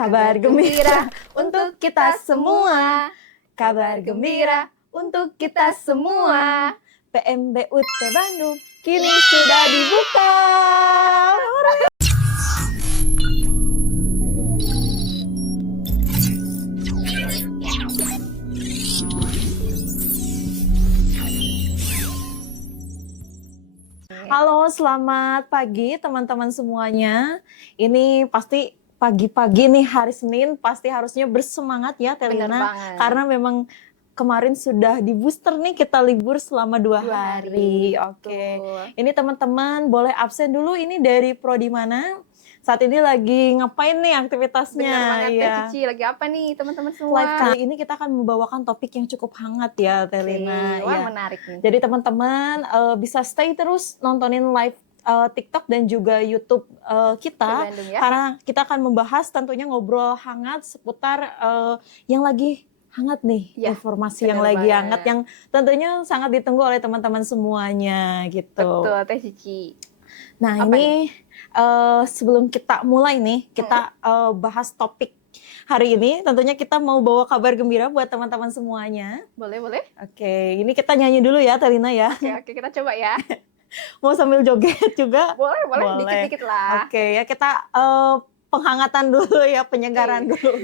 Kabar gembira untuk kita semua. Kabar gembira untuk kita semua. PMBUT Bandung kini sudah dibuka. Halo, selamat pagi teman-teman semuanya. Ini pasti pagi-pagi nih hari Senin, pasti harusnya bersemangat ya Telina. Karena memang kemarin sudah di booster nih, kita libur selama 2 hari. Oke. Ini teman-teman boleh absen dulu, ini dari prodi mana? Saat ini lagi ngapain nih aktivitasnya? Benar banget ya. ya Cici, lagi apa nih teman-teman semua? Live kali ini kita akan membawakan topik yang cukup hangat ya Telina. Wah, ya. menarik nih. Jadi teman-teman bisa stay terus nontonin live TikTok dan juga YouTube kita, Bandung, ya? karena kita akan membahas tentunya ngobrol hangat seputar yang lagi hangat nih, Ya, informasi yang lagi hangat yang tentunya sangat ditunggu oleh teman-teman semuanya gitu. Betul, Teh Cici. Nah, Apa ini sebelum kita mulai nih, kita bahas topik hari ini. Tentunya kita mau bawa kabar gembira buat teman-teman semuanya. Boleh? Oke, ini kita nyanyi dulu ya, Telina ya. Oke, kita coba ya. Mau sambil joget juga? Boleh, dikit-dikit lah. Oke, ya kita penghangatan dulu ya, penyegaran dulu.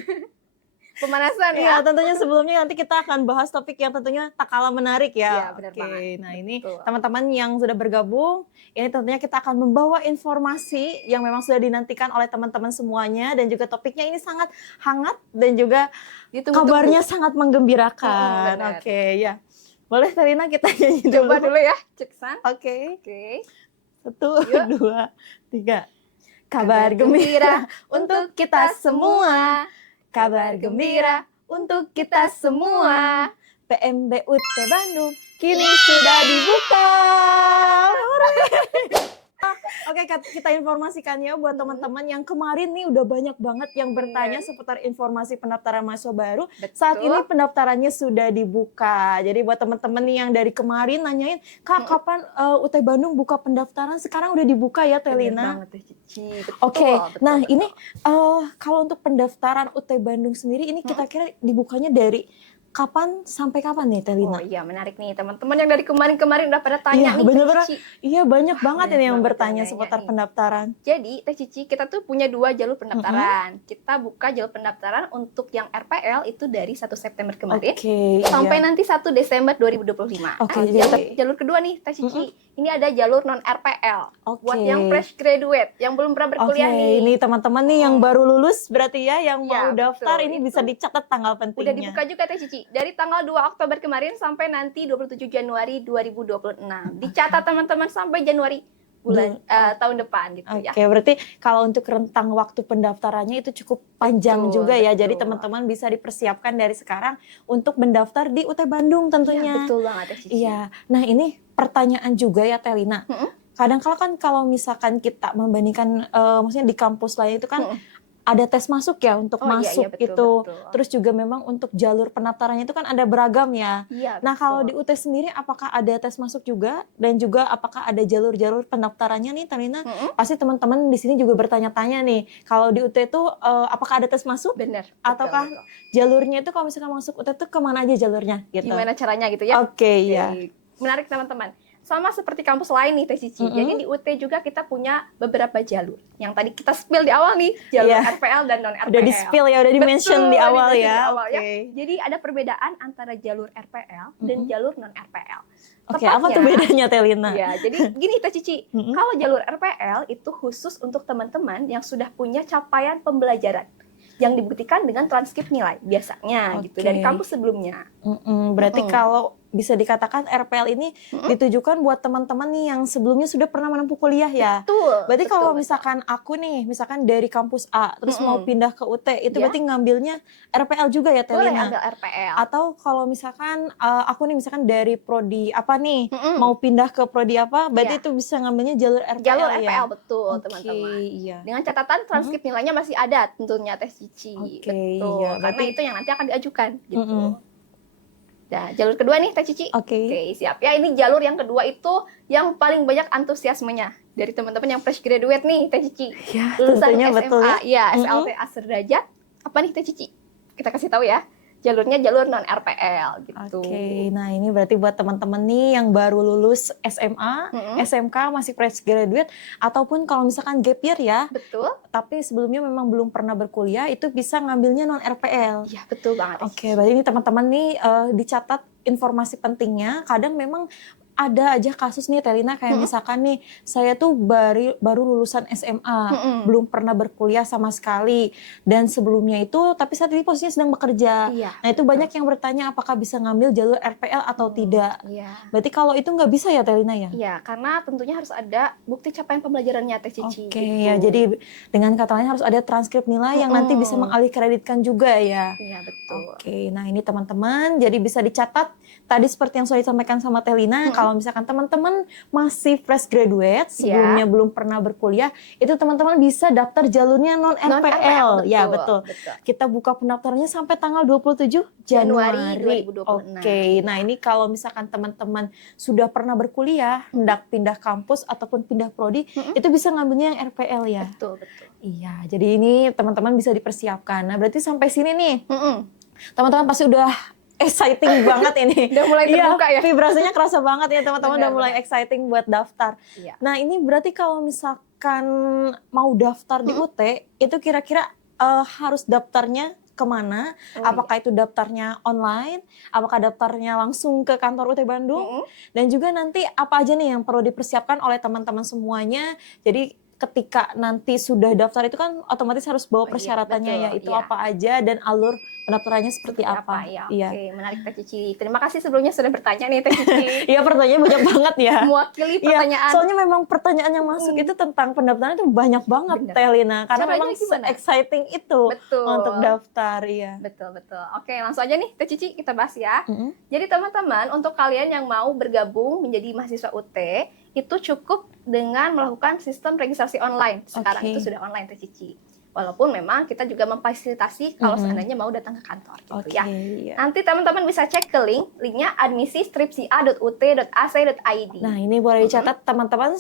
Pemanasan ya. Iya, tentunya sebelumnya nanti kita akan bahas topik yang tentunya tak kalah menarik ya. Iya, benar banget. Nah ini Betul. teman-teman yang sudah bergabung, ini tentunya kita akan membawa informasi yang memang sudah dinantikan oleh teman-teman semuanya, dan juga topiknya ini sangat hangat dan juga kabarnya sangat menggembirakan. Oke, ya. Boleh Telina kita nyanyi dulu. Coba dulu ya, ceksan. Oke. 1, 2, 3. Kabar gembira untuk kita semua. Kabar gembira untuk kita semua. PMBUT Bandung kini sudah dibuka. Oke, kita informasikan ya buat teman-teman yang kemarin nih udah banyak banget yang bertanya seputar informasi pendaftaran mahasiswa baru. Betul. Saat ini pendaftarannya sudah dibuka. Jadi buat teman-teman nih yang dari kemarin nanyain, Kak kapan UT Bandung buka pendaftaran? Sekarang udah dibuka ya Telina. Oke, nah ini kalau untuk pendaftaran UT Bandung sendiri ini kita kira dibukanya dari kapan sampai kapan nih Telina? Oh iya, menarik nih teman-teman yang dari kemarin-kemarin udah pada tanya nih bener-bener, Teh Cici. Iya banyak banget ini yang bertanya seputar pendaftaran. Jadi Teh Cici, kita tuh punya 2 jalur pendaftaran. Kita buka jalur pendaftaran untuk yang RPL itu dari 1 September kemarin sampai nanti 1 Desember 2025. Jalur kedua nih Teh Cici, ini ada jalur non RPL buat yang fresh graduate yang belum pernah berkuliah nih. Ini teman-teman nih yang baru lulus berarti ya, yang mau daftar ini bisa dicatat tanggal pentingnya. Udah dibuka juga Teh Cici. Dari tanggal 2 Oktober kemarin sampai nanti 27 Januari 2026. Dicatat teman-teman sampai Januari tahun depan gitu ya. Oke, berarti kalau untuk rentang waktu pendaftarannya itu cukup panjang juga ya. Jadi teman-teman bisa dipersiapkan dari sekarang untuk mendaftar di UT Bandung tentunya. Iya, betul banget ya Cici. Iya. Nah, ini pertanyaan juga ya Telina. Kadang-kala kan kalau misalkan kita membandingkan maksudnya di kampus lain itu kan ada tes masuk ya untuk masuk betul. Terus juga memang untuk jalur pendaftarannya itu kan ada beragam ya. Nah kalau di UT sendiri apakah ada tes masuk juga, dan juga apakah ada jalur-jalur pendaftarannya nih Telina? Pasti teman-teman di sini juga bertanya-tanya nih, kalau di UT itu apakah ada tes masuk? Benar. Ataukah jalurnya itu kalau misalkan masuk UT itu kemana aja jalurnya? Gitu. Gimana caranya gitu ya? Oke, ya. Menarik teman-teman. Sama seperti kampus lain nih Teh Cici. Jadi di UT juga kita punya beberapa jalur. Yang tadi kita spill di awal nih, jalur RPL dan non RPL. Udah di spill ya, udah di mention di awal ya. Jadi ada perbedaan antara jalur RPL dan jalur non RPL. Oke, apa tuh bedanya Telina? Ya, jadi gini Teh Cici. Kalau jalur RPL itu khusus untuk teman-teman yang sudah punya capaian pembelajaran yang dibuktikan dengan transkrip nilai biasanya gitu dari kampus sebelumnya. Berarti kalau bisa dikatakan RPL ini ditujukan buat teman-teman nih yang sebelumnya sudah pernah menempuh kuliah ya. Berarti kalau misalkan aku nih, misalkan dari kampus A terus mau pindah ke UT, itu berarti ngambilnya RPL juga ya Telina? Boleh ambil RPL. Atau kalau misalkan aku nih misalkan dari prodi apa nih, mau pindah ke prodi apa, berarti itu bisa ngambilnya jalur RPL ya? Jalur RPL betul teman-teman. Dengan catatan transkrip nilainya masih ada tentunya Teh Cici. Betul. Karena itu yang nanti akan diajukan gitu. Nah, jalur kedua nih Teh Cici. Oke, siap ya. Ini jalur yang kedua itu yang paling banyak antusiasmenya dari teman-teman yang fresh graduate nih Teh Cici. Ya, lulusan SMA, betul ya. SLT Asderajat apa nih Teh Cici? Kita kasih tahu ya. Jalurnya jalur non RPL gitu. Oke, nah ini berarti buat teman-teman nih yang baru lulus SMA, SMK, masih fresh graduate, ataupun kalau misalkan gap year ya. Betul. Tapi sebelumnya memang belum pernah berkuliah, itu bisa ngambilnya non RPL. Iya, betul banget. Oke, berarti ini teman-teman nih dicatat informasi pentingnya. Kadang memang ada aja kasus nih Telina kayak misalkan nih saya tuh baru lulusan SMA, belum pernah berkuliah sama sekali, dan sebelumnya itu tapi saat ini posisinya sedang bekerja. Nah itu banyak yang bertanya apakah bisa ngambil jalur RPL atau tidak. Berarti kalau itu nggak bisa ya Telina ya? Iya, karena tentunya harus ada bukti capaian pembelajarannya Teh Cici. Oke, ya jadi dengan kata lain harus ada transkrip nilai yang nanti bisa mengalih kreditkan juga ya. Iya, betul. Oke, nah ini teman-teman jadi bisa dicatat tadi seperti yang sudah disampaikan sama Telina, kalau misalkan teman-teman masih fresh graduate, sebelumnya belum pernah berkuliah, itu teman-teman bisa daftar jalurnya non RPL. Ya, betul. Kita buka pendaftarannya sampai tanggal 27 Januari 2026. Oke, nah ini kalau misalkan teman-teman sudah pernah berkuliah, hendak pindah kampus ataupun pindah prodi, itu bisa ngambilnya yang RPL ya. Betul, betul. Iya, jadi ini teman-teman bisa dipersiapkan. Nah, berarti sampai sini nih, teman-teman pasti udah exciting banget ini. Udah mulai terbuka ya. Vibrasinya kerasa banget ya teman-teman, udah mulai exciting buat daftar. Nah ini berarti kalau misalkan mau daftar di UT, itu kira-kira harus daftarnya kemana? Apakah itu daftarnya online? Apakah daftarnya langsung ke kantor UT Bandung? Dan juga nanti apa aja nih yang perlu dipersiapkan oleh teman-teman semuanya? Jadi ketika nanti sudah daftar itu kan otomatis harus bawa persyaratannya ya, itu apa aja dan alur pendaftarannya seperti apa. Oke, menarik Teh Cici. Terima kasih sebelumnya sudah bertanya nih Teh Cici. Iya, pertanyaannya banyak banget ya. Mewakili pertanyaan. Soalnya memang pertanyaan yang masuk itu tentang pendaftaran itu banyak banget Telina, karena caranya memang exciting itu untuk daftar ya. Betul. Oke, langsung aja nih Teh Cici kita bahas ya. Jadi teman-teman, untuk kalian yang mau bergabung menjadi mahasiswa UT, itu cukup dengan melakukan sistem registrasi online. Sekarang itu sudah online Teh Cici. Walaupun memang kita juga memfasilitasi kalau seandainya mau datang ke kantor gitu ya. Nanti teman-teman bisa cek ke linknya admisi-sia.ut.ac.id. Nah ini boleh dicatat teman-teman,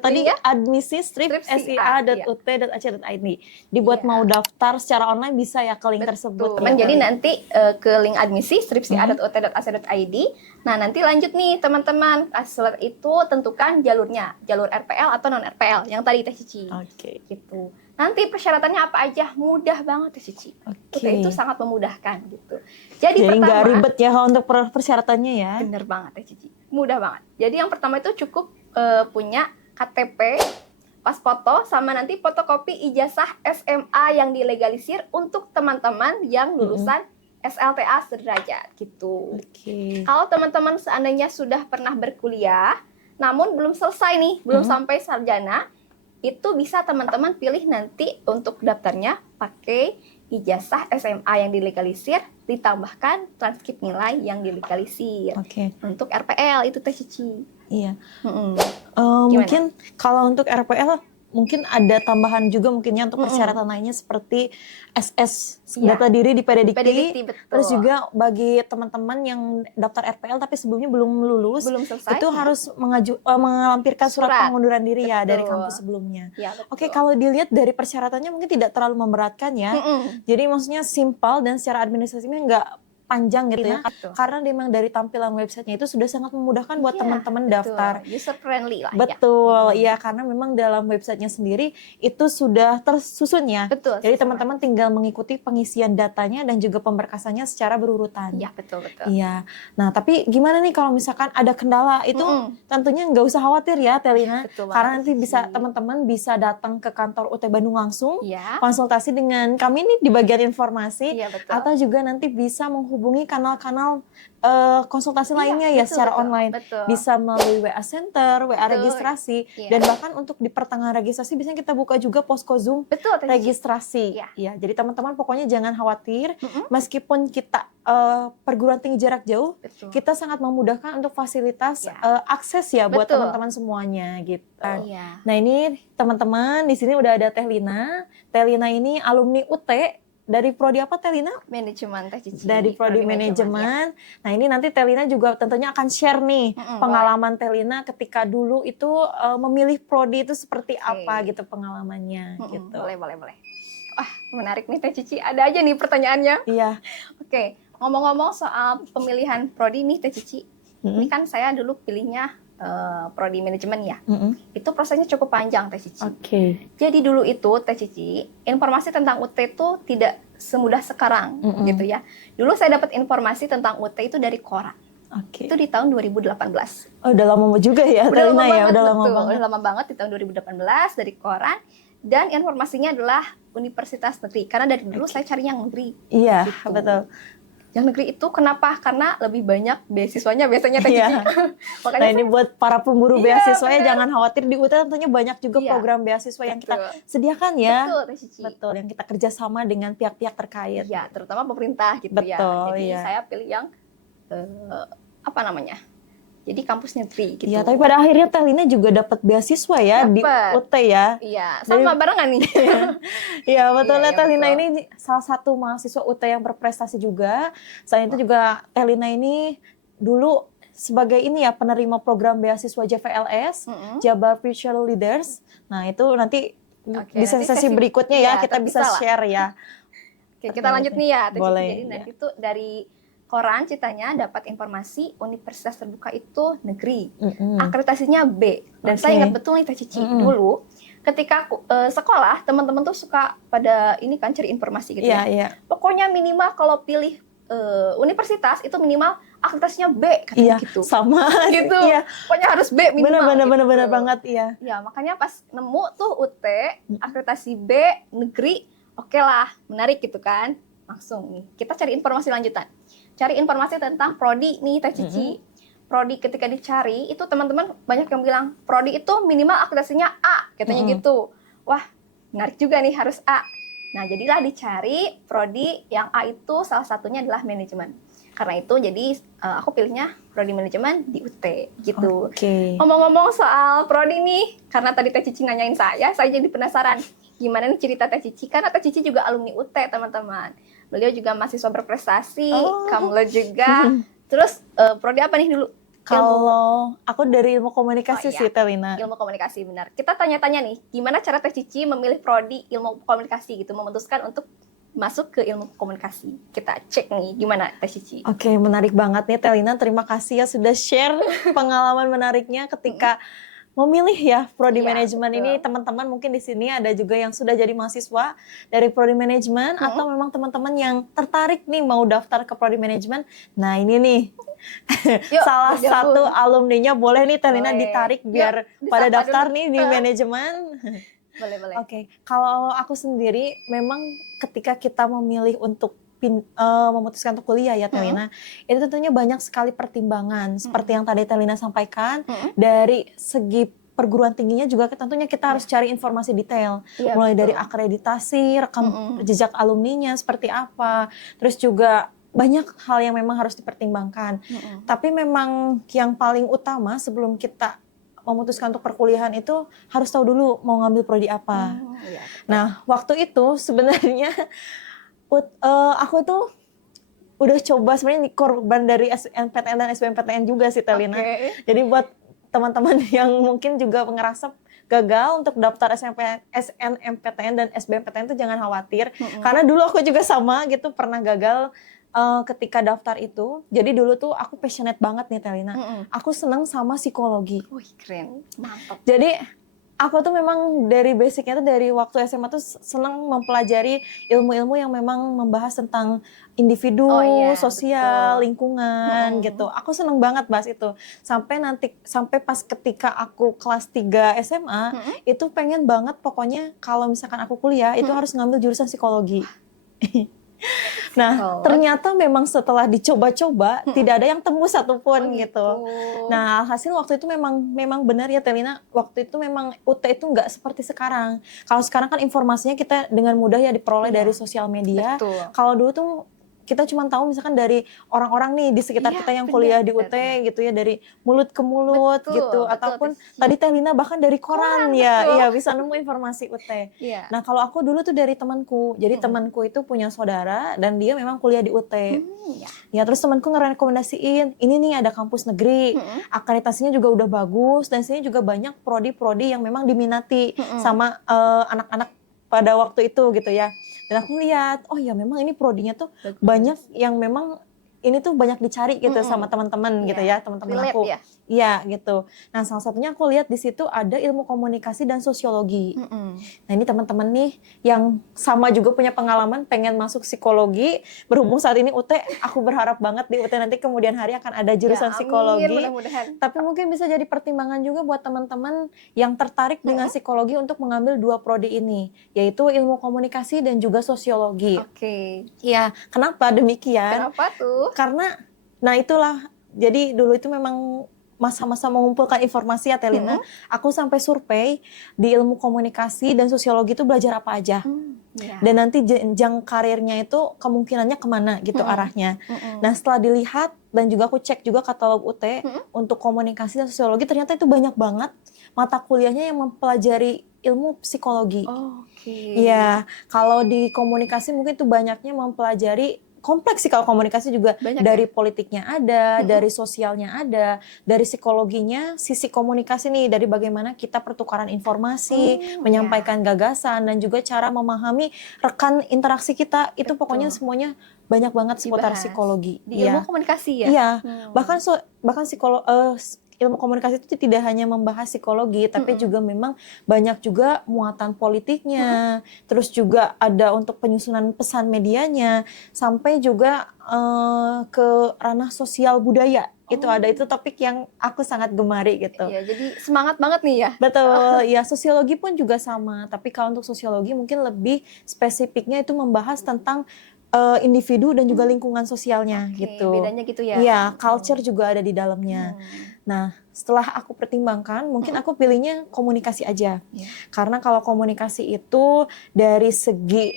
tadi admisi-sia.ut.ac.id. Dibuat mau daftar secara online bisa ya ke link tersebut. Jadi nanti ke link admisi-sia.ut.ac.id. Nah nanti lanjut nih teman-teman, setelah itu tentukan jalurnya, jalur RPL atau non RPL yang tadi Teh Cici. Gitu. Nanti persyaratannya apa aja, mudah banget Teh Cici. Itu sangat memudahkan gitu. Jadi pertama, nggak ribet ya kalau untuk persyaratannya ya. Bener banget Teh Cici, mudah banget. Jadi yang pertama itu cukup punya KTP, pas foto, sama nanti fotokopi ijazah SMA yang dilegalisir untuk teman-teman yang lulusan SLTA sederajat gitu. Kalau teman-teman seandainya sudah pernah berkuliah, namun belum selesai nih, belum sampai sarjana, itu bisa teman-teman pilih nanti untuk daftarnya pakai ijazah SMA yang dilegalisir ditambahkan transkrip nilai yang dilegalisir. Untuk RPL itu Teh Cici. Iya. Mungkin kalau untuk RPL mungkin ada tambahan juga mungkinnya untuk persyaratan lainnya seperti SS data diri di PDDikti. Terus juga bagi teman-teman yang daftar RPL tapi sebelumnya belum lulus, selesai, itu harus melampirkan surat pengunduran diri ya dari kampus sebelumnya. Oke, kalau dilihat dari persyaratannya mungkin tidak terlalu memberatkan ya. Jadi maksudnya simpel dan secara administrasinya nggak panjang gitu ya, karena memang dari tampilan websitenya itu sudah sangat memudahkan buat teman-teman daftar. User friendly lah. Betul, ya karena memang dalam websitenya sendiri itu sudah tersusun ya. Jadi teman-teman tinggal mengikuti pengisian datanya dan juga pemberkasannya secara berurutan. Iya, betul. Iya. Nah, tapi gimana nih kalau misalkan ada kendala itu tentunya nggak usah khawatir ya Telina, karena nanti bisa teman-teman bisa datang ke kantor UT Bandung langsung, konsultasi dengan kami nih di bagian informasi, atau juga nanti bisa menghubungi kanal-kanal konsultasi lainnya ya secara online. Bisa melalui WA Center, WA registrasi, dan bahkan untuk di pertengahan registrasi biasanya kita buka juga posko Zoom registrasi. Ya, jadi teman-teman pokoknya jangan khawatir, meskipun kita perguruan tinggi jarak jauh, kita sangat memudahkan untuk fasilitas akses ya buat teman-teman semuanya gitu. Nah ini teman-teman di sini udah ada Teh Lina. Teh Lina ini alumni UT. Dari prodi apa Telina? Manajemen Teh Cici. Dari prodi manajemen. Nah ini nanti Telina juga tentunya akan share nih pengalaman Telina ketika dulu itu memilih prodi itu seperti apa gitu pengalamannya gitu. Boleh. Wah, menarik nih Teh Cici. Ada aja nih pertanyaannya. Iya. Oke, ngomong-ngomong soal pemilihan prodi nih Teh Cici. Ini kan saya dulu pilihnya prodi manajemen ya. Itu prosesnya cukup panjang Teh Cici. Jadi dulu itu Teh Cici, informasi tentang UT itu tidak semudah sekarang gitu ya. Dulu saya dapat informasi tentang UT itu dari koran. Itu di tahun 2018. Oh, udah lama juga ya, udah lama ya, banget, udah betul. lama banget. Udah lama banget di tahun 2018 dari koran, dan informasinya adalah universitas negeri. Karena dari dulu saya cari yang negeri. Iya, gitu. Betul. Yang negeri itu kenapa? Karena lebih banyak beasiswanya biasanya Teh Cici. Makanya ini buat para pemburu beasiswa ya, jangan khawatir, di UT tentunya banyak juga program beasiswa yang kita sediakan ya. Betul, Teh Cici. Betul, yang kita kerjasama dengan pihak-pihak terkait. Iya, terutama pemerintah gitu ya. Jadi saya pilih yang apa namanya? Jadi kampus negeri gitu. Iya, tapi pada akhirnya Teh Lina juga dapat beasiswa ya di UT ya. Iya, sama barengan nih. Iya, betul. Teh Lina ini salah satu mahasiswa UT yang berprestasi juga. Selain itu juga Teh Lina ini dulu sebagai ini ya, penerima program beasiswa JVLS, Jabar Future Leaders. Nah, itu nanti di sesi berikutnya ya kita bisa share ya. Oke, kita lanjut nih ya. Boleh. Jadi nanti itu dari koran ceritanya dapat informasi universitas terbuka itu negeri, akreditasinya B. Dan saya ingat betul nih Teh Cici, dulu ketika sekolah teman-teman tuh suka pada ini kan cari informasi gitu ya. Pokoknya minimal kalau pilih universitas itu minimal akreditasinya B katanya gitu. Sama gitu. Pokoknya harus B minimal. Bener banget iya. Ya, makanya pas nemu tuh UT akreditasi B negeri, oke lah, menarik gitu kan. Langsung nih kita cari informasi lanjutan. Cari informasi tentang prodi nih Teh Cici. Prodi ketika dicari itu teman-teman banyak yang bilang prodi itu minimal akreditasinya A katanya gitu. Wah, menarik juga nih, harus A. Nah, jadilah dicari prodi yang A itu salah satunya adalah manajemen. Karena itu jadi aku pilihnya prodi manajemen di UT gitu. Ngomong-ngomong soal prodi nih, karena tadi Teh Cici nanyain saya jadi penasaran gimana nih cerita Teh Cici, karena Teh Cici juga alumni UT teman-teman. Beliau juga mahasiswa berprestasi, Kamla juga. Terus prodi apa nih dulu? Kalau aku dari ilmu komunikasi sih Teh Lina. Ilmu komunikasi, benar. Kita tanya-tanya nih, gimana cara Teh Cici memilih prodi ilmu komunikasi gitu, memutuskan untuk masuk ke ilmu komunikasi. Kita cek nih, gimana Teh Cici? Oke, menarik banget nih Teh Lina. Terima kasih ya sudah share pengalaman menariknya ketika memilih ya prodi manajemen ini. Teman-teman mungkin di sini ada juga yang sudah jadi mahasiswa dari prodi manajemen atau memang teman-teman yang tertarik nih mau daftar ke prodi manajemen. Nah, ini nih salah satu alumninya, boleh nih Teh Lina ditarik biar pada daftar nih di manajemen. Boleh. Oke, kalau aku sendiri memang ketika kita memilih untuk memutuskan untuk kuliah ya Teh Lina, itu tentunya banyak sekali pertimbangan seperti yang tadi Teh Lina sampaikan. Dari segi perguruan tingginya juga tentunya kita harus cari informasi detail, mulai dari akreditasi, rekam jejak alumninya seperti apa, terus juga banyak hal yang memang harus dipertimbangkan. Tapi memang yang paling utama sebelum kita memutuskan untuk perkuliahan itu harus tahu dulu mau ngambil prodi apa. Nah, waktu itu sebenarnya aku tuh udah coba sebenarnya korban dari SNMPTN dan SBMPTN juga sih Teh Lina. Jadi buat teman-teman yang mungkin juga ngerasa gagal untuk daftar SNMPTN dan SBMPTN itu jangan khawatir. Karena dulu aku juga sama gitu, pernah gagal ketika daftar itu. Jadi dulu tuh aku passionate banget nih Teh Lina. Aku seneng sama psikologi. Wih, keren, mantap. Jadi aku tuh memang dari basicnya tuh dari waktu SMA tuh senang mempelajari ilmu-ilmu yang memang membahas tentang individu, sosial, lingkungan gitu. Aku seneng banget bahas itu. Sampai pas ketika aku kelas 3 SMA, itu pengen banget pokoknya kalau misalkan aku kuliah itu harus ngambil jurusan psikologi. Nah, ternyata memang setelah dicoba-coba tidak ada yang tembus satupun gitu. Nah, hasil waktu itu memang benar ya Teh Lina, waktu itu memang UT itu nggak seperti sekarang. Kalau sekarang kan informasinya kita dengan mudah ya diperoleh dari sosial media. Kalau dulu tuh kita cuma tahu misalkan dari orang-orang nih di sekitar kita yang kuliah di UT gitu ya, dari mulut ke mulut gitu, ataupun tadi Teh Lina bahkan dari koran ya bisa nemu informasi UT. Nah, kalau aku dulu tuh dari temanku. Jadi temanku itu punya saudara dan dia memang kuliah di UT. Ya, terus temanku ngerekomendasiin, ini nih ada kampus negeri, akreditasinya juga udah bagus dan sini juga banyak prodi-prodi yang memang diminati sama anak-anak pada waktu itu gitu ya. Dan aku lihat, oh ya memang ini prodinya tuh banyak yang memang ini tuh banyak dicari gitu sama teman-teman gitu ya, teman-teman aku. Iya gitu. Nah salah satunya aku lihat di situ ada ilmu komunikasi dan sosiologi. Nah ini teman-teman nih yang sama juga punya pengalaman pengen masuk psikologi. Berhubung saat ini UT, aku berharap banget di UT nanti kemudian hari akan ada jurusan psikologi. Mudah-mudahan. Tapi mungkin bisa jadi pertimbangan juga buat teman-teman yang tertarik dengan psikologi untuk mengambil 2 prodi ini, yaitu ilmu komunikasi dan juga sosiologi. Oke. Iya, kenapa demikian? Kenapa tuh? Karena, nah itulah, jadi dulu itu memang masa-masa mengumpulkan informasi ya Telina, aku sampai survei di ilmu komunikasi dan sosiologi itu belajar apa aja. Dan nanti jenjang karirnya itu kemungkinannya kemana gitu arahnya. Nah setelah dilihat dan juga aku cek juga katalog UT untuk komunikasi dan sosiologi, ternyata itu banyak banget mata kuliahnya yang mempelajari ilmu psikologi. Iya, kalau di komunikasi mungkin itu banyaknya mempelajari kompleks sih, kalau komunikasi juga banyak dari politiknya ada, dari sosialnya ada, dari psikologinya, sisi komunikasi nih, dari bagaimana kita pertukaran informasi, menyampaikan gagasan, dan juga cara memahami rekan interaksi kita, itu pokoknya semuanya banyak banget seputar psikologi. Di ilmu komunikasi ya? Iya, bahkan ilmu komunikasi itu tidak hanya membahas psikologi, tapi juga memang banyak juga muatan politiknya, terus juga ada untuk penyusunan pesan medianya, sampai juga ke ranah sosial budaya. Itu ada, itu topik yang aku sangat gemari gitu. Iya, jadi semangat banget nih ya. Betul, ya sosiologi pun juga sama, tapi kalau untuk sosiologi mungkin lebih spesifiknya itu membahas tentang individu dan juga lingkungan sosialnya gitu. Bedanya gitu ya? Iya, culture juga ada di dalamnya. Nah, setelah aku pertimbangkan, mungkin aku pilihnya komunikasi aja. Karena kalau komunikasi itu dari segi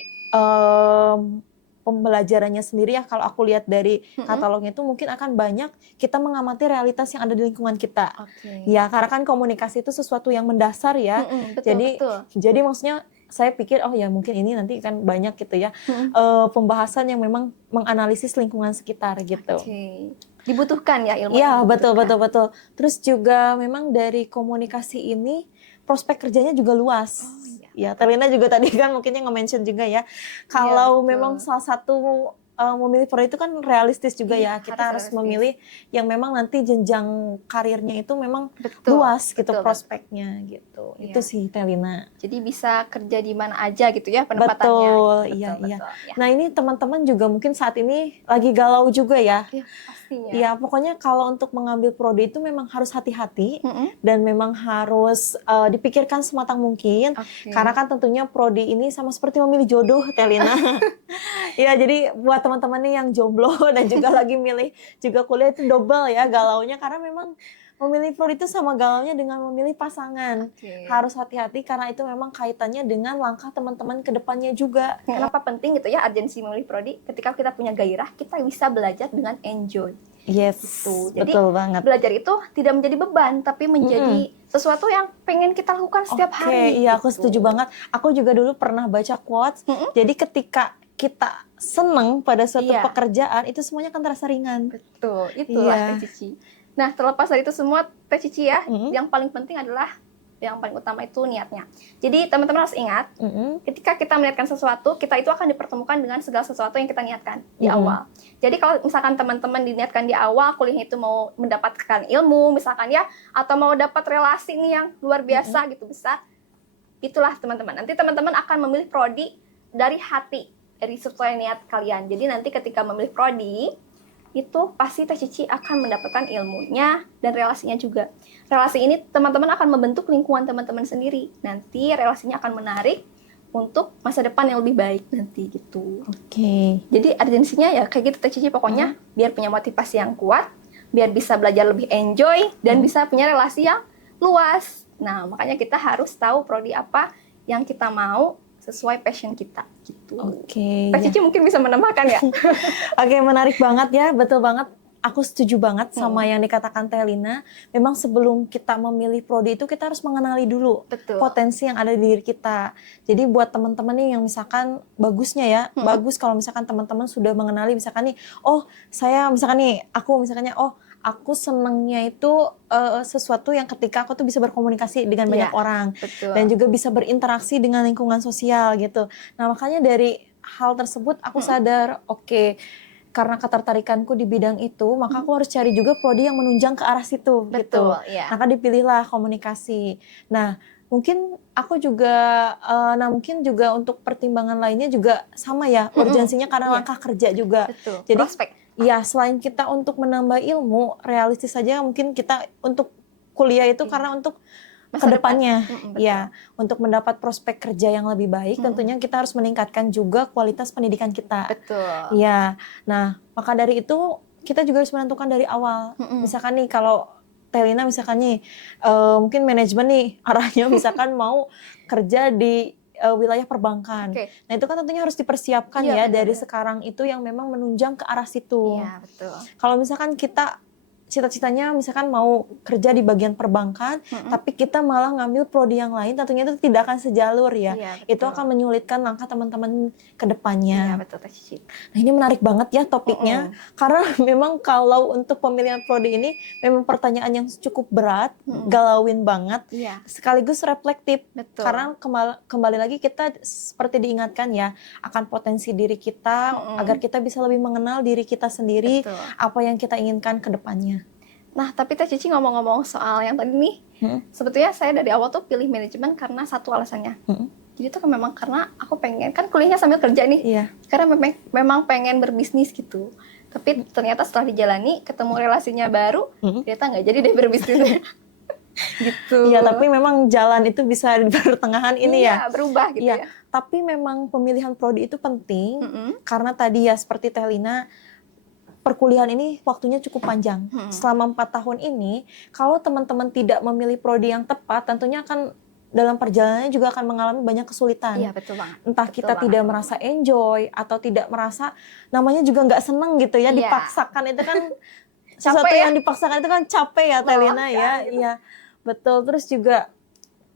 pembelajarannya sendiri ya, kalau aku lihat dari katalognya itu mungkin akan banyak kita mengamati realitas yang ada di lingkungan kita. Ya, karena kan komunikasi itu sesuatu yang mendasar ya. Jadi maksudnya saya pikir oh ya mungkin ini nanti kan banyak gitu ya pembahasan yang memang menganalisis lingkungan sekitar gitu. Dibutuhkan ya ilmu. Iya, betul. Terus juga memang dari komunikasi ini prospek kerjanya juga luas. Ya, Telina juga tadi kan mungkinnya nge-mention juga ya. Kalau memang salah satu memilih prodi itu kan realistis juga ya. Kita harus memilih yang memang nanti jenjang karirnya itu memang luas gitu prospeknya gitu. Itu sih Telina. Jadi bisa kerja di mana aja gitu ya penempatannya. Betul. Iya. Nah, ini teman-teman juga mungkin saat ini lagi galau juga ya. Iya, pokoknya kalau untuk mengambil prodi itu memang harus hati-hati dan memang harus dipikirkan sematang mungkin. Karena kan tentunya prodi ini sama seperti memilih jodoh, Telina. Iya, jadi buat teman-teman nih yang jomblo dan juga lagi milih juga kuliah itu double ya galaunya, karena memang memilih prodi itu sama galaunya dengan memilih pasangan. Harus hati-hati karena itu memang kaitannya dengan langkah teman-teman ke depannya juga. Kenapa penting gitu ya urgensi memilih prodi? Ketika kita punya gairah, kita bisa belajar dengan enjoy. Yes, gitu. Jadi betul banget. Belajar itu tidak menjadi beban, tapi menjadi sesuatu yang pengen kita lakukan setiap hari. Iya, aku setuju banget. Aku juga dulu pernah baca quotes. Jadi ketika kita senang pada suatu pekerjaan, itu semuanya akan terasa ringan. Betul, itulah Teh Cici. Nah, terlepas dari itu semua, Teh Cici ya, yang paling penting adalah, yang paling utama itu niatnya. Jadi teman-teman harus ingat, ketika kita meniatkan sesuatu, kita itu akan dipertemukan dengan segala sesuatu yang kita niatkan di awal. Jadi kalau misalkan teman-teman diniatkan di awal, kuliah itu mau mendapatkan ilmu, misalkan ya, atau mau dapat relasi nih yang luar biasa gitu, besar, itulah teman-teman. Nanti teman-teman akan memilih prodi dari hati, dari sesuai niat kalian. Jadi nanti ketika memilih prodi, itu pasti Teh Cici akan mendapatkan ilmunya dan relasinya juga. Relasi ini teman-teman akan membentuk lingkungan teman-teman sendiri. Nanti relasinya akan menarik untuk masa depan yang lebih baik nanti gitu. Jadi urgensinya ya kayak gitu Teh Cici, pokoknya biar punya motivasi yang kuat, biar bisa belajar lebih enjoy dan bisa punya relasi yang luas. Nah, makanya kita harus tahu prodi apa yang kita mau sesuai passion kita gitu. Teh Cici mungkin bisa menambahkan ya. Menarik banget ya, betul banget. Aku setuju banget sama yang dikatakan Telina. Memang sebelum kita memilih prodi itu kita harus mengenali dulu potensi yang ada di diri kita. Jadi buat teman-teman nih yang misalkan bagusnya ya, bagus kalau misalkan teman-teman sudah mengenali misalkan nih, oh saya misalkan nih, aku misalkannya aku senangnya itu sesuatu yang ketika aku tuh bisa berkomunikasi dengan banyak orang dan juga bisa berinteraksi dengan lingkungan sosial gitu. Nah, makanya dari hal tersebut aku sadar, oke, karena ketertarikanku di bidang itu, maka aku harus cari juga prodi yang menunjang ke arah situ. Betul, gitu. ya. Maka dipilihlah komunikasi. Nah, mungkin aku juga, mungkin juga untuk pertimbangan lainnya juga sama ya, urgensinya karena langkah kerja juga. Betul. Jadi, prospek. ya selain kita untuk menambah ilmu, realistis saja mungkin kita untuk kuliah itu karena untuk kedepannya, ya, untuk mendapat prospek kerja yang lebih baik, tentunya kita harus meningkatkan juga kualitas pendidikan kita. Betul. Ya, nah maka dari itu kita juga harus menentukan dari awal. Misalkan nih kalau Telina misalkan nih, mungkin manajemen nih arahnya misalkan mau kerja di wilayah perbankan. Nah itu kan tentunya harus dipersiapkan ya dari sekarang itu yang memang menunjang ke arah situ. Iya, betul. Kalau misalkan kita cita-citanya misalkan mau kerja di bagian perbankan, tapi kita malah ngambil prodi yang lain, tentunya itu tidak akan sejalur ya. Iya, itu akan menyulitkan langkah teman-teman ke depannya. Iya, betul, Teh Cici. Nah, ini menarik banget ya topiknya, karena memang kalau untuk pemilihan prodi ini memang pertanyaan yang cukup berat, galauin banget, sekaligus reflektif. Betul. Karena kembali lagi kita seperti diingatkan ya, akan potensi diri kita, agar kita bisa lebih mengenal diri kita sendiri, apa yang kita inginkan ke depannya. Nah, tapi Teh Cici ngomong-ngomong soal yang tadi nih, sebetulnya saya dari awal tuh pilih manajemen karena satu alasannya. Jadi tuh memang karena aku pengen, kan kuliahnya sambil kerja nih, karena memang pengen berbisnis gitu. Tapi ternyata setelah dijalani, ketemu relasinya baru, ternyata nggak jadi deh berbisnis. Gitu. Iya, tapi memang jalan itu bisa di pertengahan ini ya. Berubah gitu ya. Tapi memang pemilihan prodi itu penting, karena tadi ya seperti Telina, perkuliahan ini waktunya cukup panjang. Selama 4 tahun ini, kalau teman-teman tidak memilih prodi yang tepat, tentunya akan dalam perjalanannya juga akan mengalami banyak kesulitan. Iya, betul banget. Entah kita tidak merasa enjoy, atau tidak merasa, namanya juga nggak seneng gitu ya, dipaksakan itu kan, sesuatu yang dipaksakan itu kan capek ya Telina ya. Iya, betul. Terus juga,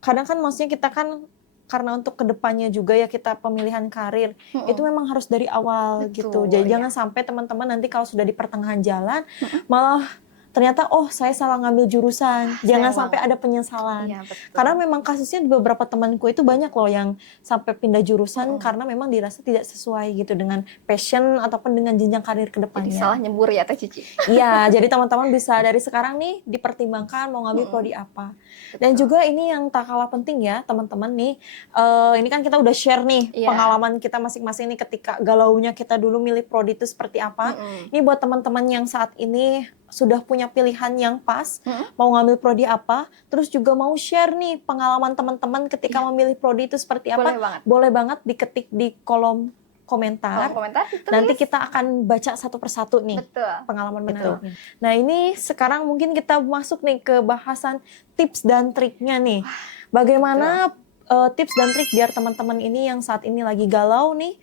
kadang kan maksudnya kita kan, karena untuk kedepannya juga ya kita pemilihan karir itu memang harus dari awal. Betul, gitu. Jadi jangan sampai teman-teman nanti kalau sudah di pertengahan jalan malah ternyata saya salah ngambil jurusan. Jangan sampai ada penyesalan. Iya, karena memang kasusnya di beberapa temanku itu banyak loh yang sampai pindah jurusan karena memang dirasa tidak sesuai gitu dengan passion ataupun dengan jenjang karir ke depannya. Jadi salah nyebur ya Teh Cici. Iya, jadi teman-teman bisa dari sekarang nih dipertimbangkan mau ngambil prodi apa. Dan juga ini yang tak kalah penting ya teman-teman nih, ini kan kita udah share nih pengalaman kita masing-masing nih ketika galaunya kita dulu milih prodi itu seperti apa. Ini buat teman-teman yang saat ini sudah punya pilihan yang pas, mau ngambil prodi apa, terus juga mau share nih pengalaman teman-teman ketika memilih prodi itu seperti apa, boleh banget diketik di kolom komentar. Nanti kita akan baca satu persatu nih pengalaman menariknya. Nah ini sekarang mungkin kita masuk nih ke bahasan tips dan triknya nih. Bagaimana tips dan trik biar teman-teman ini yang saat ini lagi galau nih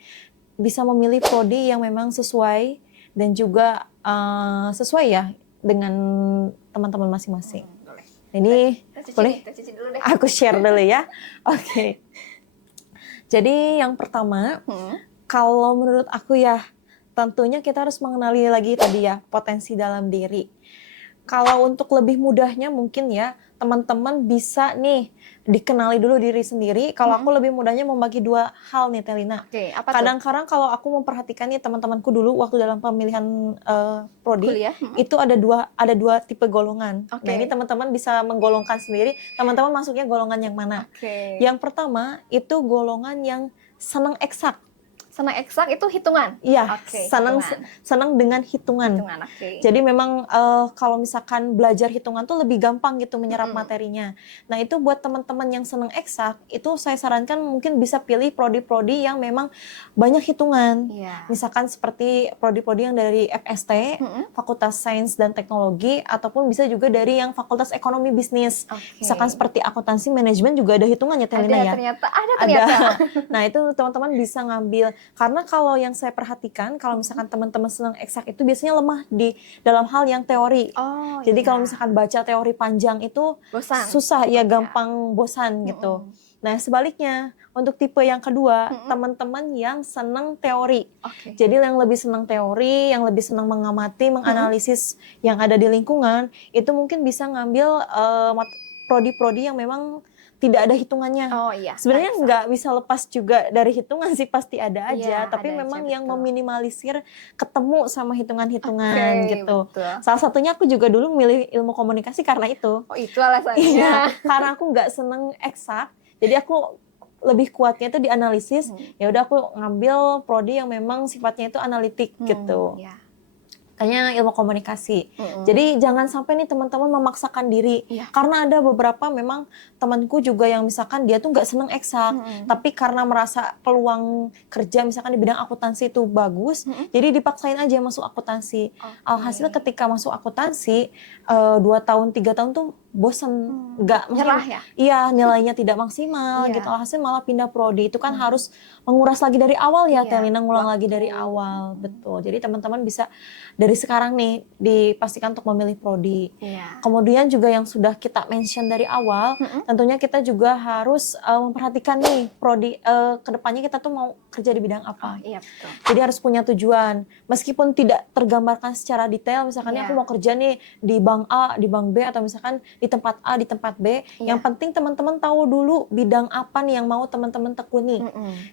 bisa memilih prodi yang memang sesuai dan juga sesuai ya dengan teman-teman masing-masing. Ini boleh? Aku share dulu ya. Oke. Jadi yang pertama, kalau menurut aku ya, tentunya kita harus mengenali lagi tadi ya potensi dalam diri. Kalau untuk lebih mudahnya mungkin ya teman-teman bisa nih dikenali dulu diri sendiri. Kalau aku lebih mudahnya membagi 2 hal nih Telina. Kadang-kadang kalau aku memperhatikan nih teman-temanku dulu waktu dalam pemilihan prodi itu ada dua tipe golongan. Nah ini teman-teman bisa menggolongkan sendiri. Teman-teman masuknya golongan yang mana? Yang pertama itu golongan yang senang eksak. Senang eksak itu hitungan? Iya, senang dengan hitungan. Jadi memang kalau misalkan belajar hitungan tuh lebih gampang gitu menyerap materinya. Nah itu buat teman-teman yang senang eksak, itu saya sarankan mungkin bisa pilih prodi-prodi yang memang banyak hitungan. Misalkan seperti prodi-prodi yang dari FST, Fakultas Sains dan Teknologi, ataupun bisa juga dari yang Fakultas Ekonomi Bisnis. Misalkan seperti akuntansi manajemen juga ada hitungannya Telina ya? Ternyata. Nah itu teman-teman bisa ngambil. Karena kalau yang saya perhatikan, kalau misalkan teman-teman senang eksak itu biasanya lemah di dalam hal yang teori. Jadi kalau misalkan baca teori panjang itu susah, ya gampang bosan gitu. Nah sebaliknya, untuk tipe yang kedua, teman-teman yang senang teori. Jadi yang lebih senang teori, yang lebih senang mengamati, menganalisis yang ada di lingkungan, itu mungkin bisa ngambil prodi-prodi yang memang tidak ada hitungannya. Oh iya. Sebenarnya nggak bisa lepas juga dari hitungan sih, pasti ada aja. Tapi ada memang aja, yang betul. meminimalisir ketemu sama hitungan-hitungan gitu. Betul. Salah satunya aku juga dulu milih ilmu komunikasi karena itu. Oh itu alasannya. Iya, karena aku nggak seneng eksak. Jadi aku lebih kuatnya itu di analisis. Ya udah aku ngambil prodi yang memang sifatnya itu analitik gitu. Iya. Kayaknya ilmu komunikasi. Jadi jangan sampai nih teman-teman memaksakan diri. Karena ada beberapa memang temanku juga yang misalkan dia tuh nggak seneng eksak, tapi karena merasa peluang kerja misalkan di bidang akuntansi itu bagus, jadi dipaksain aja masuk akuntansi. Alhasil ketika masuk akuntansi 2 tahun 3 tahun tuh bosen, nggak nyerah ya? Iya, nilainya tidak maksimal gitu. Alhasil malah pindah prodi. Itu kan harus menguras lagi dari awal ya, Telina, ngulang lagi dari awal. Betul. Jadi teman-teman bisa dari sekarang nih dipastikan untuk memilih prodi. Kemudian juga yang sudah kita mention dari awal, tentunya kita juga harus memperhatikan nih prodi kedepannya kita tuh mau kerja di bidang apa. Iya, betul. Jadi harus punya tujuan. Meskipun tidak tergambarkan secara detail, misalkan aku mau kerja nih di bank A, di bank B, atau misalkan di tempat A, di tempat B. Yang penting teman-teman tahu dulu bidang apa nih yang mau teman-teman tekuni.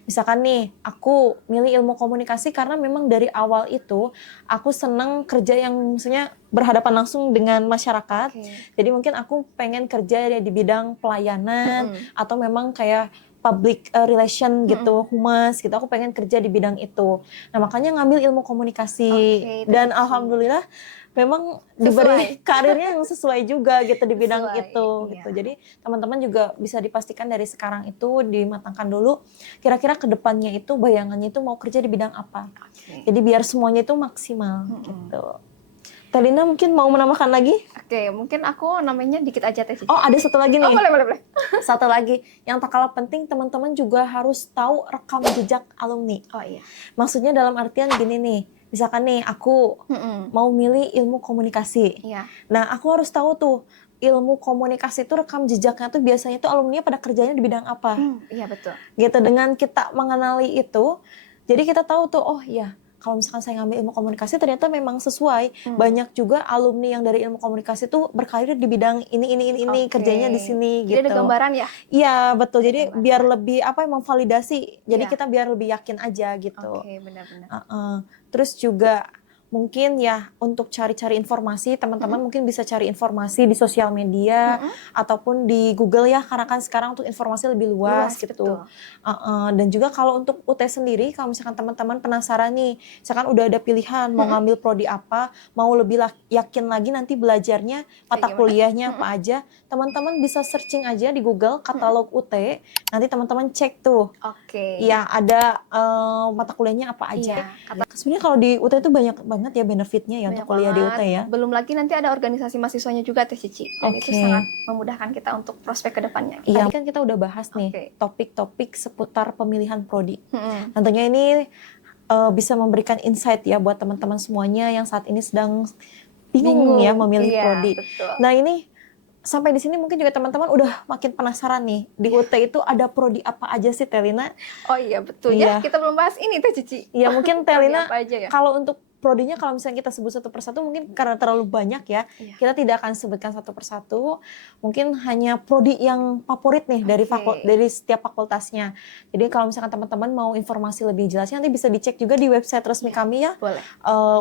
Misalkan nih, aku milih ilmu komunikasi karena memang dari awal itu aku senang kerja yang maksudnya berhadapan langsung dengan masyarakat. Jadi mungkin aku pengen kerja di bidang pelayanan atau memang kayak public relation gitu, humas gitu. Aku pengen kerja di bidang itu. Nah, makanya ngambil ilmu komunikasi. Dan alhamdulillah memang diberi karirnya yang sesuai juga gitu di bidang itu gitu. Jadi teman-teman juga bisa dipastikan dari sekarang itu dimatangkan dulu kira-kira kedepannya itu bayangannya itu mau kerja di bidang apa. Jadi biar semuanya itu maksimal gitu. Telina mungkin mau menambahkan lagi? Oke, mungkin aku namanya dikit aja Teh Cici. Oh, ada satu lagi nih. Oh, boleh. Satu lagi yang tak kalah penting, teman-teman juga harus tahu rekam jejak alumni. Oh iya. Maksudnya dalam artian gini nih. Misalkan nih aku mau milih ilmu komunikasi. Nah, aku harus tahu tuh ilmu komunikasi itu rekam jejaknya tuh biasanya tuh alumni pada kerjanya di bidang apa. Iya betul. Gitu, dengan kita mengenali itu, jadi kita tahu tuh, oh iya, kalau misalkan saya ngambil ilmu komunikasi ternyata memang sesuai. Banyak juga alumni yang dari ilmu komunikasi tuh berkarir di bidang ini kerjanya di sini gitu. Jadi ada gambaran ya? Iya, betul. Jadi biar lebih memvalidasi. Jadi kita biar lebih yakin aja gitu. Oke, benar-benar. Terus juga mungkin ya untuk cari-cari informasi, teman-teman mungkin bisa cari informasi di sosial media ataupun di Google ya, karena kan sekarang untuk informasi lebih luas gitu. Dan juga kalau untuk UT sendiri, kalau misalkan teman-teman penasaran nih, misalkan udah ada pilihan mau ngambil prodi apa, mau lebih yakin lagi nanti belajarnya, mata kuliahnya apa aja, teman-teman bisa searching aja di Google katalog UT, nanti teman-teman cek tuh. Ya ada mata kuliahnya apa aja. Sebenarnya kalau di UT itu banyak banget ya benefitnya ya untuk kuliah di UT ya. Belum lagi nanti ada organisasi mahasiswanya juga Teh Cici. Dan itu sangat memudahkan kita untuk prospek ke depannya. Iya, kan kita udah bahas nih topik-topik seputar pemilihan prodi. Tentunya ini bisa memberikan insight ya buat teman-teman semuanya yang saat ini sedang bingung ya memilih prodi. Betul. Nah, ini sampai di sini mungkin juga teman-teman udah makin penasaran nih, di UT itu ada prodi apa aja sih, Telina? Oh iya, betul ya. Kita belum bahas ini Teh Cici. Ya mungkin Telina kalau untuk prodinya kalau misalnya kita sebut satu persatu mungkin karena terlalu banyak ya, kita tidak akan sebutkan satu persatu. Mungkin hanya prodi yang favorit nih dari setiap fakultasnya. Jadi kalau misalkan teman-teman mau informasi lebih jelasnya nanti bisa dicek juga di website resmi kami ya. Boleh.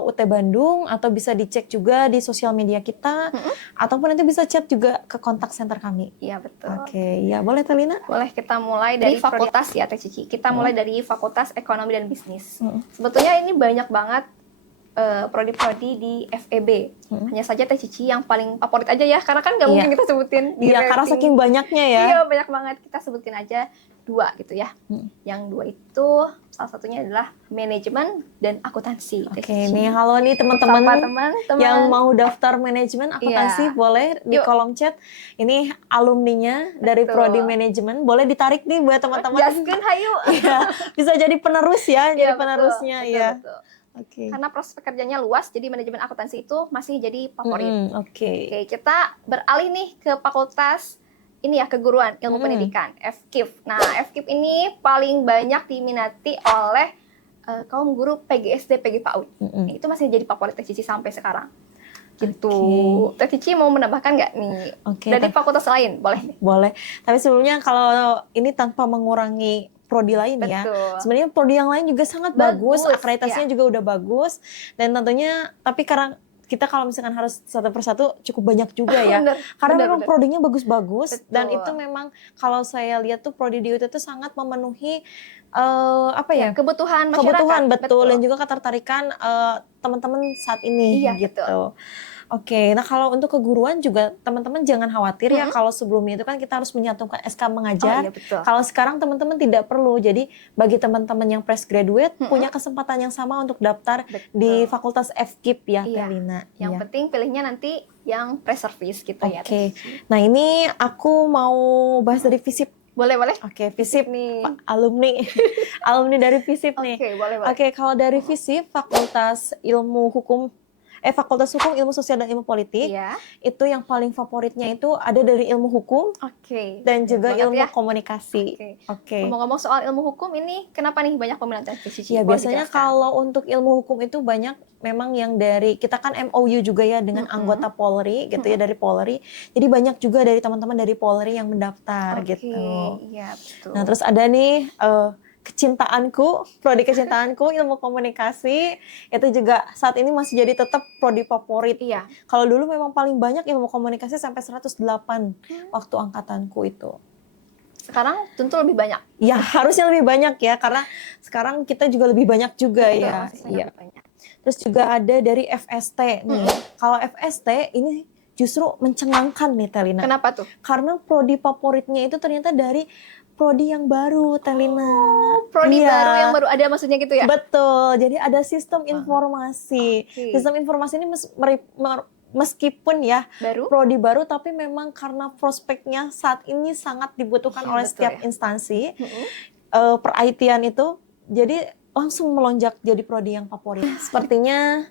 UT Bandung, atau bisa dicek juga di sosial media kita, ataupun nanti bisa chat juga ke kontak center kami. Iya betul. Ya boleh Telina? Boleh, kita mulai dari fakultas ya Teh Cici. Kita mulai dari Fakultas Ekonomi dan Bisnis. Sebetulnya ini banyak banget prodi-prodi di FEB. Hanya saja Teh Cici yang paling favorit aja ya, karena kan nggak mungkin kita sebutin di karena saking banyaknya ya. Iya, banyak banget. Kita sebutin aja 2 gitu ya. Yang 2 itu salah satunya adalah manajemen dan akuntansi. Nih halo nih teman-teman yang mau daftar manajemen akuntansi, boleh di kolom chat. Ini alumninya dari prodi manajemen, boleh ditarik nih buat teman-teman. Jaskin hayu. Bisa jadi penerus ya, jadi penerusnya ya. Betul. Karena prospek kerjanya luas, jadi manajemen akuntansi itu masih jadi favorit. Oke, kita beralih nih ke fakultas ini ya, keguruan, ilmu pendidikan, FKIP. Nah, FKIP ini paling banyak diminati oleh kaum guru PGSD, PG PAUD. Itu masih jadi favorit Teh Cici sampai sekarang. gitu. Teh Cici mau menambahkan nggak nih? Dari fakultas lain, boleh? Boleh. Tapi sebelumnya kalau ini tanpa mengurangi prodi lain ya. Sebenarnya prodi yang lain juga sangat bagus, akreditasinya juga udah bagus. Dan tentunya, tapi karena kita kalau misalkan harus satu persatu cukup banyak juga ya. Karena memang prodinya bagus-bagus. Dan itu memang kalau saya lihat tuh prodi di UT itu sangat memenuhi kebutuhan masyarakat. Kebutuhan, betul. Dan juga ketertarikan teman-teman saat ini gitu. Betul. Oke, nah kalau untuk keguruan juga teman-teman jangan khawatir ya, kalau sebelumnya itu kan kita harus menyatukan SK mengajar. Kalau sekarang teman-teman tidak perlu. Jadi bagi teman-teman yang fresh graduate punya kesempatan yang sama untuk daftar di Fakultas FKIP ya, Telina. Yang penting pilihnya nanti yang pre-service gitu ya. Oke. Nah, ini aku mau bahas dari FISIP. Boleh. Oke, FISIP nih. Alumni dari FISIP nih. Boleh. Oke, kalau dari FISIP, Fakultas Ilmu Sosial dan Ilmu Politik, itu yang paling favoritnya itu ada dari ilmu hukum, dan juga ilmu komunikasi. Ngomong-ngomong soal ilmu hukum ini, kenapa nih banyak peminat FISIP? Ya biasanya kalau untuk ilmu hukum itu banyak memang yang dari, kita kan MOU juga ya dengan anggota Polri gitu ya, dari Polri. Jadi banyak juga dari teman-teman dari Polri yang mendaftar gitu. Iya, betul. Nah terus ada nih, prodi kecintaanku ilmu komunikasi, itu juga saat ini masih jadi tetap prodi favorit. Kalau dulu memang paling banyak ilmu komunikasi sampai 108 waktu angkatanku itu. Sekarang tentu lebih banyak. Ya harusnya lebih banyak ya, karena sekarang kita juga lebih banyak juga. Betul, ya. Terus juga ada dari FST nih. Kalau FST ini justru mencengangkan nih Telina. Kenapa tuh? Karena prodi favoritnya itu ternyata dari prodi yang baru, Telina. Prodi baru yang baru ada maksudnya gitu ya? Betul, jadi ada sistem informasi. Sistem informasi ini meskipun ya prodi baru, tapi memang karena prospeknya saat ini sangat dibutuhkan oleh setiap instansi. Per IT-an itu, jadi langsung melonjak jadi prodi yang favorit. Sepertinya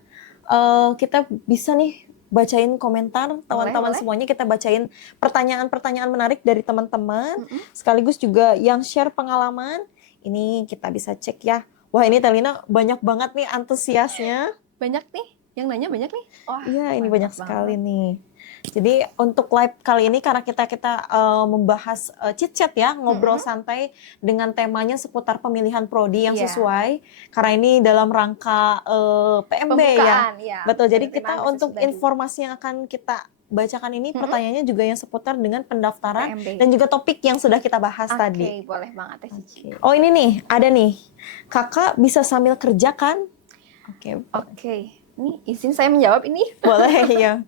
kita bisa nih bacain komentar teman-teman semuanya, kita bacain pertanyaan-pertanyaan menarik dari teman-teman, sekaligus juga yang share pengalaman. Ini kita bisa cek ya. Wah ini Telina banyak banget nih antusiasnya. Banyak nih, yang nanya banyak nih. Iya ini banyak sekali nih. Jadi untuk live kali ini karena kita membahas chit-chat ya, ngobrol santai dengan temanya seputar pemilihan prodi yang sesuai. Karena ini dalam rangka PMB ya. Betul. Jadi kita untuk informasi yang akan kita bacakan ini pertanyaannya juga yang seputar dengan pendaftaran PMB. Dan juga topik yang sudah kita bahas tadi. Boleh banget ya Cici. Oh ini nih, ada nih. Kakak bisa sambil kerja kan? Oke. Ini izin saya menjawab ini. Boleh ya.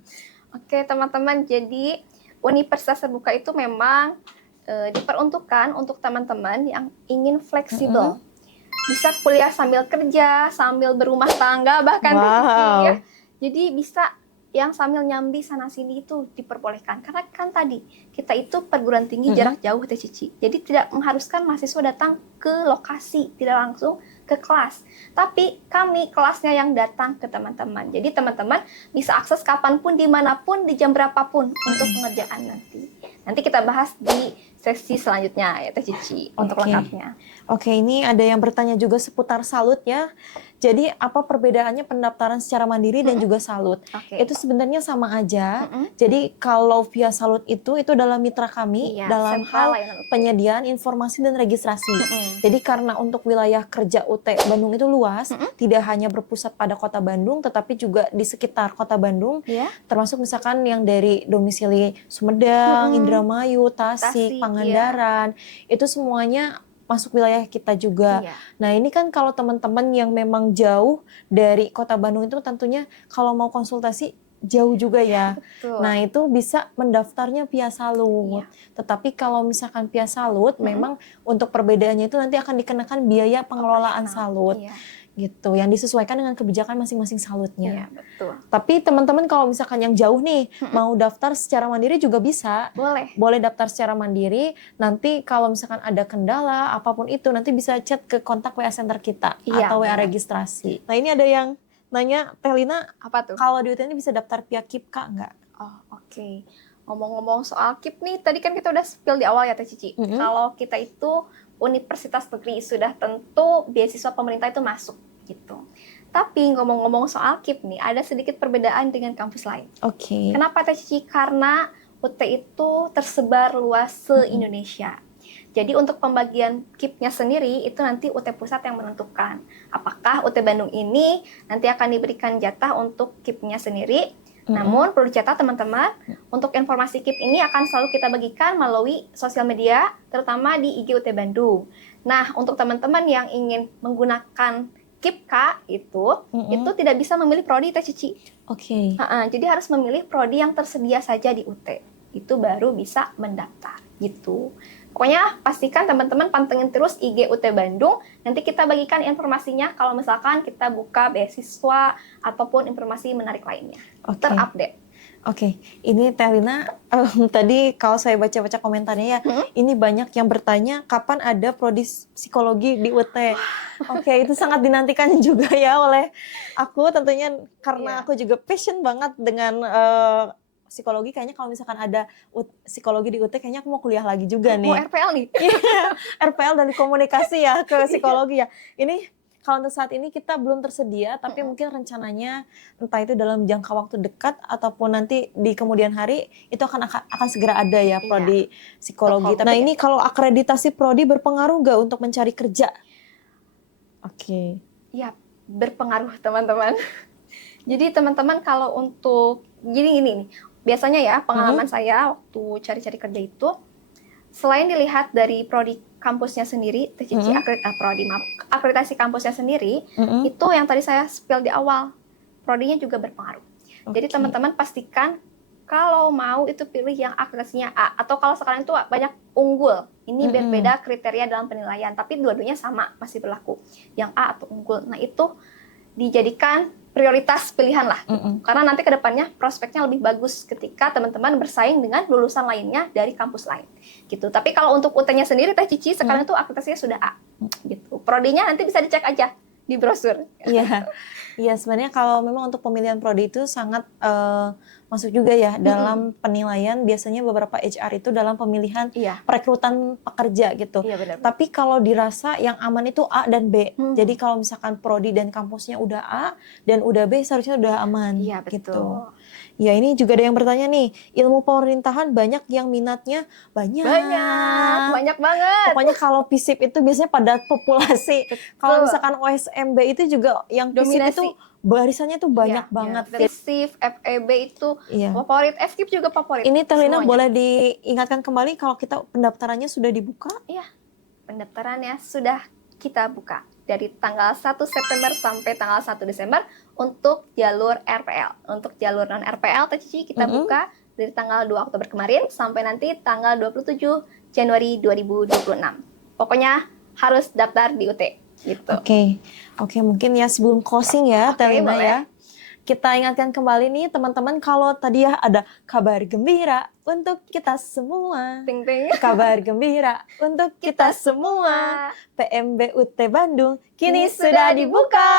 Oke teman-teman, jadi Universitas Terbuka itu memang diperuntukkan untuk teman-teman yang ingin fleksibel. Bisa kuliah sambil kerja, sambil berumah tangga, bahkan ya. Jadi bisa yang sambil nyambi sana-sini itu diperbolehkan. Karena kan tadi, kita itu perguruan tinggi jarak jauh Teh Cici. Jadi tidak mengharuskan mahasiswa datang ke lokasi, tidak langsung ke kelas. Tapi kami kelasnya yang datang ke teman-teman. Jadi teman-teman bisa akses kapanpun, dimanapun, di jam berapapun untuk pengerjaan nanti. Nanti kita bahas di sesi selanjutnya ya Teh Cici untuk lengkapnya. Oke, ini ada yang bertanya juga seputar salut ya. Jadi apa perbedaannya pendaftaran secara mandiri dan juga salut? Itu sebenarnya sama aja. Jadi kalau via salut itu adalah mitra kami dalam hal penyediaan informasi dan registrasi. Jadi karena untuk wilayah kerja UT Bandung itu luas, tidak hanya berpusat pada Kota Bandung, tetapi juga di sekitar Kota Bandung, termasuk misalkan yang dari domisili Sumedang, Indramayu, Tasik, Pangandaran, itu semuanya masuk wilayah kita juga. Nah ini kan kalau teman-teman yang memang jauh dari Kota Bandung itu tentunya kalau mau konsultasi jauh juga ya. Nah itu bisa mendaftarnya via salut. Tetapi kalau misalkan via salut, memang untuk perbedaannya itu nanti akan dikenakan biaya pengelolaan salut. Gitu, yang disesuaikan dengan kebijakan masing-masing salutnya. Tapi teman-teman kalau misalkan yang jauh nih, mau daftar secara mandiri juga bisa. Boleh daftar secara mandiri, nanti kalau misalkan ada kendala, apapun itu, nanti bisa chat ke kontak WA Center kita, atau WA registrasi. Nah ini ada yang nanya, Telina, apa tuh? Kalau di UT ini bisa daftar via KIP Kak nggak? Ngomong-ngomong soal KIP nih, tadi kan kita udah spill di awal ya Teh Cici. Kalau kita itu Universitas Negeri sudah tentu beasiswa pemerintah itu masuk gitu. Tapi ngomong-ngomong soal KIP nih, ada sedikit perbedaan dengan kampus lain. Kenapa Teh Cici? Karena UT itu tersebar luas se-Indonesia. Jadi untuk pembagian KIP-nya sendiri itu nanti UT Pusat yang menentukan. Apakah UT Bandung ini nanti akan diberikan jatah untuk KIP-nya sendiri. Namun perlu dicatat teman-teman, untuk informasi KIP ini akan selalu kita bagikan melalui sosial media, terutama di IG UT Bandung. Nah, untuk teman-teman yang ingin menggunakan KIP K itu tidak bisa memilih prodi Teh Cici. Jadi harus memilih prodi yang tersedia saja di UT. Itu baru bisa mendaftar gitu. Pokoknya pastikan teman-teman pantengin terus IG UT Bandung. Nanti kita bagikan informasinya kalau misalkan kita buka beasiswa ataupun informasi menarik lainnya. Terupdate. Ini Teh Lina, tadi kalau saya baca-baca komentarnya ya, ini banyak yang bertanya kapan ada prodi psikologi di UT. Itu sangat dinantikan juga ya oleh aku tentunya karena aku juga passion banget dengan psikologi. Kayaknya kalau misalkan ada psikologi di UT, kayaknya aku mau kuliah lagi juga nih. Mau RPL nih? RPL dari komunikasi ya ke psikologi ya. Ini kalau untuk saat ini kita belum tersedia, tapi mungkin rencananya entah itu dalam jangka waktu dekat ataupun nanti di kemudian hari itu akan segera ada ya prodi psikologi. Nah ini kalau akreditasi prodi berpengaruh nggak untuk mencari kerja? Ya berpengaruh teman-teman. Jadi teman-teman kalau untuk gini nih, biasanya ya pengalaman saya waktu cari-cari kerja itu, selain dilihat dari prodi kampusnya sendiri, Teh Cici akreditasi kampusnya sendiri, itu yang tadi saya spill di awal, prodinya juga berpengaruh. Jadi teman-teman pastikan kalau mau itu pilih yang akreditasinya A, atau kalau sekarang itu banyak unggul, ini berbeda kriteria dalam penilaian, tapi dua-duanya sama, masih berlaku, yang A atau unggul. Nah itu dijadikan prioritas pilihan lah, karena nanti ke depannya prospeknya lebih bagus ketika teman-teman bersaing dengan lulusan lainnya dari kampus lain, gitu. Tapi kalau untuk UT-nya sendiri Teh Cici sekarang itu akreditasinya sudah A, gitu. Prodinya nanti bisa dicek aja di brosur. Iya sebenarnya kalau memang untuk pemilihan prodi itu sangat masuk juga ya dalam penilaian. Biasanya beberapa HR itu dalam pemilihan perekrutan pekerja gitu. Tapi kalau dirasa yang aman itu A dan B. Jadi kalau misalkan prodi dan kampusnya udah A dan udah B seharusnya udah aman. Gitu. Ya ini juga ada yang bertanya nih, ilmu pemerintahan banyak yang minatnya banyak banget. Pokoknya kalau FISIP itu biasanya padat populasi. Kalau misalkan OSMB itu juga yang FISIP itu barisannya tuh banyak banget. FISIP, FEB itu favorit, FKIP juga favorit. Ini Teh Lina boleh diingatkan kembali kalau kita pendaftarannya sudah dibuka? Iya, pendaftarannya sudah kita buka dari tanggal 1 September sampai tanggal 1 Desember untuk jalur RPL. Untuk jalur non-RPL Teh Cici kita buka dari tanggal 2 Oktober kemarin sampai nanti tanggal 27 Januari 2026. Pokoknya harus daftar di UT gitu. Oke, mungkin ya sebelum closing ya Teh Lina ya. Kita ingatkan kembali nih teman-teman kalau tadi ya ada kabar gembira untuk kita semua. Kabar gembira untuk kita semua. PMB UT Bandung kini sudah dibuka.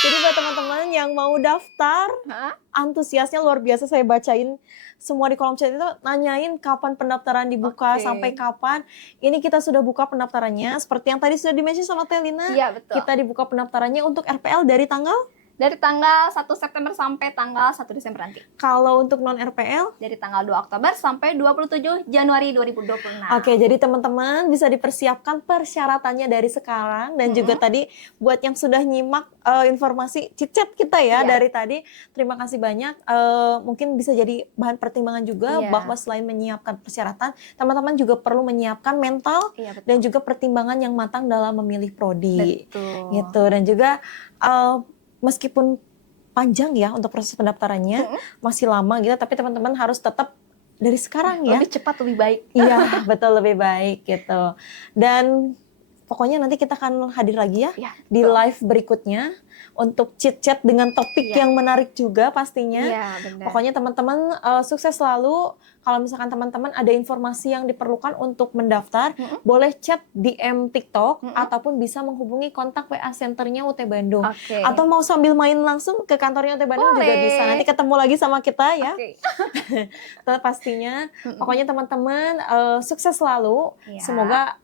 Jadi buat teman-teman yang mau daftar, antusiasnya luar biasa. Saya bacain semua di kolom chat itu nanyain kapan pendaftaran dibuka, sampai kapan. Ini kita sudah buka pendaftarannya. Seperti yang tadi sudah di-mention sama Teh Lina. Iya, betul. Kita dibuka pendaftarannya untuk RPL dari tanggal? Dari tanggal 1 September sampai tanggal 1 Desember nanti. Kalau untuk non-RPL? Dari tanggal 2 Oktober sampai 27 Januari 2026. Oke, jadi teman-teman bisa dipersiapkan persyaratannya dari sekarang. Dan juga tadi buat yang sudah nyimak informasi chit-chat kita ya dari tadi. Terima kasih banyak. Mungkin bisa jadi bahan pertimbangan juga bahwa selain menyiapkan persyaratan, teman-teman juga perlu menyiapkan mental dan juga pertimbangan yang matang dalam memilih prodi. Gitu. Dan juga meskipun panjang ya untuk proses pendaftarannya, masih lama gitu, tapi teman-teman harus tetap dari sekarang ya. Lebih cepat, lebih baik. Iya, betul, lebih baik gitu. Dan pokoknya nanti kita akan hadir lagi ya di live berikutnya untuk chit-chat dengan topik yang menarik juga pastinya. Pokoknya teman-teman sukses selalu. Kalau misalkan teman-teman ada informasi yang diperlukan untuk mendaftar, boleh chat DM TikTok ataupun bisa menghubungi kontak WA Centernya UT Bandung. Atau mau sambil main langsung ke kantornya UT Bandung juga bisa. Nanti ketemu lagi sama kita ya. Pastinya. Pokoknya teman-teman sukses selalu. Semoga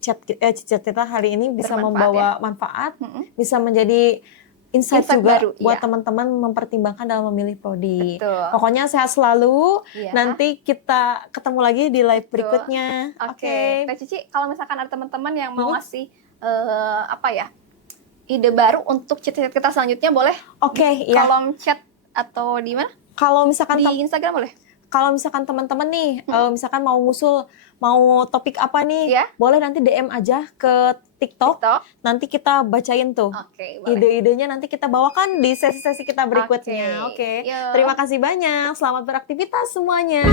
chat kita hari ini bisa membawa manfaat, bisa menjadi insight juga baru, buat teman-teman mempertimbangkan dalam memilih prodi. Betul. Pokoknya sehat selalu. Nanti kita ketemu lagi di live berikutnya. Oke. Teh Cici, kalau misalkan ada teman-teman yang mau ngasih ide baru untuk chat-chat kita selanjutnya, boleh? Oke, kolom chat atau di mana? Kalau misalkan di Instagram boleh? Kalau misalkan teman-teman nih, misalkan mau ngusul, mau topik apa nih, boleh nanti DM aja ke TikTok. Nanti kita bacain tuh ide-idenya, nanti kita bawakan di sesi-sesi kita berikutnya. Oke. Terima kasih banyak, selamat beraktivitas semuanya.